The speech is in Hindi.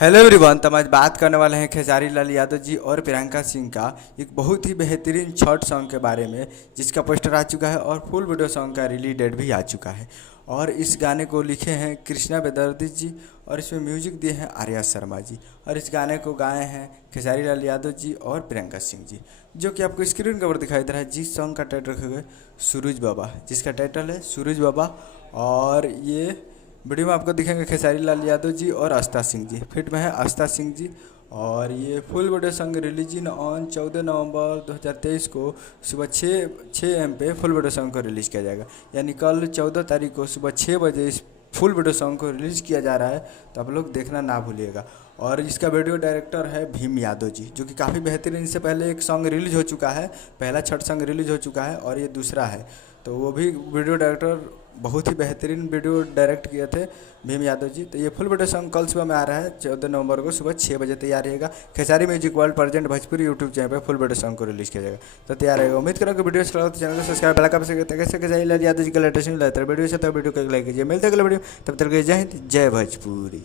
Hello everyone. तो हम आज बात करने वाले हैं खेसारी लाल यादव जी और प्रियंका सिंह का एक बहुत ही बेहतरीन शॉर्ट सॉन्ग के बारे में, जिसका पोस्टर आ चुका है और फुल वीडियो सॉन्ग का रिलीज डेट भी आ चुका है। और इस गाने को लिखे हैं कृष्णा बेदर्दी जी और इसमें म्यूजिक दिए हैं आर्या शर्मा जी। और इस गाने को गाए हैं खेसारी लाल यादव जी और प्रियंका सिंह जी, जो कि आपको स्क्रीन के ऊपर दिखाई दे रहा है। जिस सॉन्ग का टाइटल रखे हुए सूरज बाबा, जिसका टाइटल है सूरज बाबा। और ये वीडियो में आपको दिखेंगे खेसारी लाल यादव जी और आस्था सिंह जी, फिट में है आस्था सिंह जी। और ये full video song release on 14 नवंबर 2023 को सुबह 6 AM पे फुल वीडियो सॉन्ग को रिलीज़ किया जाएगा। यानी कल 14 तारीख को सुबह 6 बजे इस फुल वीडियो सॉन्ग को रिलीज़ किया जा रहा है, तो आप लोग देखना ना भूलिएगा। और इसका वीडियो डायरेक्टर है भीम यादव जी, जो कि काफ़ी बेहतरीन। इससे पहले एक सॉन्ग रिलीज हो चुका है, पहला छठ सॉन्ग रिलीज हो चुका है और ये दूसरा है। तो वो भी वीडियो डायरेक्टर बहुत ही बेहतरीन वीडियो डायरेक्ट किए थे भीम यादव जी। तो ये फुल वीडियो सॉन्ग कल सुबह में आ रहा है 14 नवंबर को सुबह 6 बजे। तैयार रहेगा। Khesari music world present Bhojpuri YouTube channel पे फुल वीडियो सॉन्ग को रिलीज़ किया जाएगा। तो तैयार रहेगा। उम्मीद करो कि वीडियो अच्छा लगा तो चैनल को सब्सक्राइब बेल आइकन प्रेस करके खेसारी लाल यादव जी का लेटेस्ट वीडियो वीडियो से तो वीडियो को लाइक कीजिए। मिलते हैं अगले वीडियो, तब तक जय हिंद जय भोजपुरी।